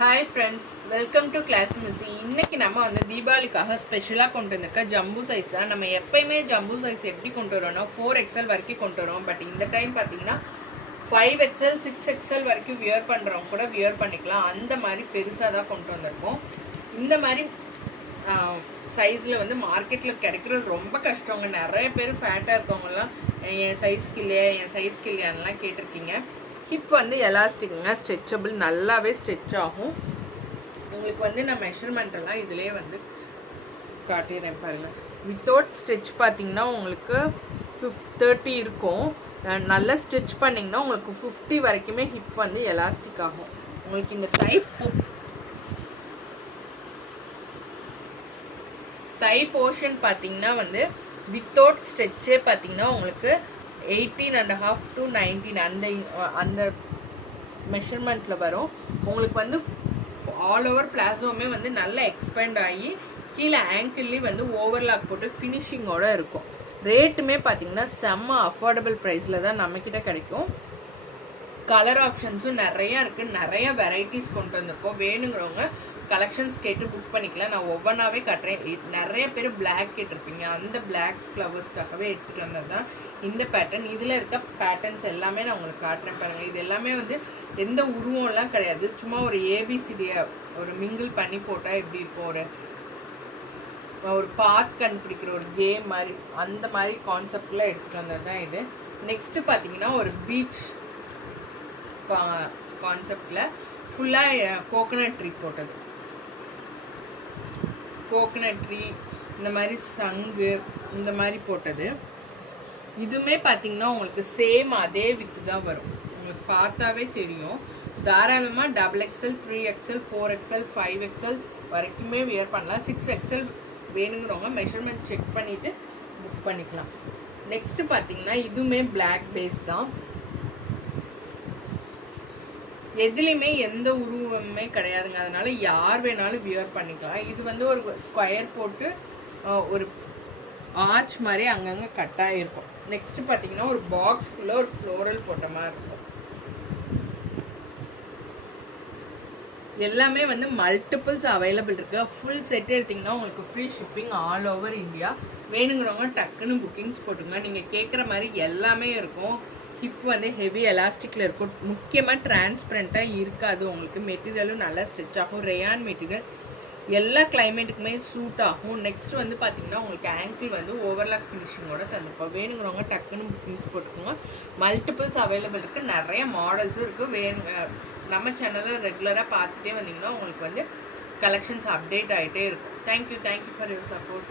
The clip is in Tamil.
Hi friends, welcome to class miss. இன்னைக்கு நம்ம வந்து தீபாவளிக்காக ஸ்பெஷலாக கொண்டு வந்திருக்க ஜம்பு சைஸ் தான். நம்ம எப்பயுமே ஜம்பு சைஸ் எப்படி கொண்டு வரோம்னா 4XL வரைக்கும் கொண்டு வரோம். பட் இந்த டைம் பார்த்தீங்கன்னா 5XL 6XL வரைக்கும் வியர் பண்ணுறவங்க கூட வியர் பண்ணிக்கலாம். அந்த மாதிரி பெருசாக தான் கொண்டு வந்திருக்கோம். இந்த மாதிரி சைஸில் வந்து மார்க்கெட்டில் கிடைக்கிறது ரொம்ப கஷ்டங்க. நிறைய பேர் ஃபேட்டாக இருக்கவங்கலாம் என் சைஸ்க்கு இல்லையான்லாம் கேட்டிருக்கீங்க. ஹிப் வந்து எலாஸ்டிக்ங்க, ஸ்ட்ரெச்சபிள், நல்லாவே ஸ்ட்ரெச் ஆகும். உங்களுக்கு வந்து நான் மெஷர்மெண்ட்டெல்லாம் இதிலே வந்து காட்டிடுறேன் பாருங்கள். வித்தவுட் ஸ்ட்ரெச் பார்த்தீங்கன்னா உங்களுக்கு 30 இருக்கும். நல்லா ஸ்ட்ரெச் பண்ணிங்கன்னா உங்களுக்கு 50 வரைக்குமே ஹிப் வந்து எலாஸ்டிக் ஆகும். உங்களுக்கு இந்த தை போர்ஷன் பார்த்தீங்கன்னா வந்து வித்தவுட் ஸ்ட்ரெச்சே பார்த்தீங்கன்னா உங்களுக்கு 18.5 to 19 அந்த மெஷர்மெண்ட்டில் வரும். உங்களுக்கு வந்து ஆல் ஓவர் பிளாசோவுமே வந்து நல்லா எக்ஸ்பேண்ட் ஆகி கீழே ஆங்கிள்லேயும் வந்து ஓவர்லாக் போட்டு ஃபினிஷிங்கோடு இருக்கும். ரேட்டுமே பார்த்தீங்கன்னா செம்ம அஃபோர்டபுள் ப்ரைஸில் தான் நம்மக்கிட்ட கிடைக்கும். கலர் ஆப்ஷன்ஸும் நிறையா இருக்குது. நிறைய வெரைட்டிஸ் கொண்டு வந்திருக்கோம். வேணுங்கிறவங்க கலெக்ஷன்ஸ் கேட்டு புக் பண்ணிக்கலாம். நான் ஒவ்வொன்றாவே காட்டுறேன். நிறைய பேர் பிளாக் கேட்டிருப்பீங்க. அந்த பிளாக் ஃப்ளவர்ஸ்க்காகவே எடுத்துகிட்டு வந்தது தான் இந்த பேட்டர்ன். இதில் இருக்க பேட்டர்ன்ஸ் எல்லாமே நான் உங்களுக்கு காட்டுறேன் பாருங்கள். இது எல்லாமே வந்து எந்த உருவம்லாம் கிடையாது. சும்மா ஒரு ஏபிசிடியை ஒரு மிங்கிள் பண்ணி போட்டால் எப்படி இருக்கும், ஒரு பாத் கண்டுபிடிக்கிற ஒரு கேம் மாதிரி, அந்த மாதிரி கான்செப்டில் எடுத்துகிட்டு வந்தது தான் இது. நெக்ஸ்ட்டு பார்த்தீங்கன்னா ஒரு பீச் கான்செப்டில் ஃபுல்லாக கோகனட் ட்ரீ போட்டது. கோகனட் ட்ரீ, இந்த மாதிரி சங்கு, இந்த மாதிரி போட்டது. இதுவுமே பார்த்தீங்கன்னா உங்களுக்கு சேம் அதே வித்து தான் வரும். உங்களுக்கு பார்த்தாவே தெரியும். தாராளமாக XXL 3XL 4XL 5XL வரைக்குமே வியர் பண்ணலாம். 6XL வேணுங்கிறவங்க மெஷர்மெண்ட் செக் பண்ணிவிட்டு புக் பண்ணிக்கலாம். நெக்ஸ்ட்டு பார்த்தீங்கன்னா இதுவுமே பிளாக் பேஸ் தான். எதுலேயுமே எந்த உருவமே கிடையாதுங்க. அதனால யார் வேணாலும் வியர் பண்ணிக்கலாம். இது வந்து ஒரு ஸ்கொயர் போட்டு ஒரு ஆர்ச் மாதிரி அங்கங்கே கட்டாக இருக்கும். நெக்ஸ்ட் பார்த்தீங்கன்னா ஒரு பாக்ஸ்குள்ளே ஒரு ஃப்ளோரல் போட்ட மாதிரி இருக்கும். எல்லாமே வந்து மல்டிபிள்ஸ் அவைலபிள் இருக்குது. ஃபுல் செட் எடுத்திங்கன்னா உங்களுக்கு free shipping all over India. வேணுங்கிறவங்க டக்குன்னு புக்கிங்ஸ் போட்டுங்க. நீங்கள் கேட்குற மாதிரி எல்லாமே இருக்கும். ஹிப் வந்து ஹெவி எலாஸ்டிக்கில் இருக்கும். முக்கியமாக டிரான்ஸ்பரண்ட்டாக இருக்காது. உங்களுக்கு மெட்டீரியலும் நல்லா ஸ்ட்ரெச் ஆகும். ரேயான் மெட்டீரியல் எல்லா கிளைமேட்டுக்குமே சூட் ஆகும். நெக்ஸ்ட் வந்து பார்த்தீங்கன்னா உங்களுக்கு ஆங்கிள் வந்து ஓவர்லாக் ஃபினிஷிங்கோட தந்துருப்போம். வேணுங்கிறவங்க டக்குன்னு புக்கிங்ஸ் போட்டுக்கோங்க. மல்டிபிள்ஸ் அவைலபிள் இருக்குது. நிறைய மாடல்ஸும் இருக்குது. நம்ம சேனலில் ரெகுலராக பார்த்துட்டே வந்தீங்கன்னா உங்களுக்கு வந்து கலெக்ஷன்ஸ் அப்டேட் ஆகிட்டே இருக்கும். Thank you for your support.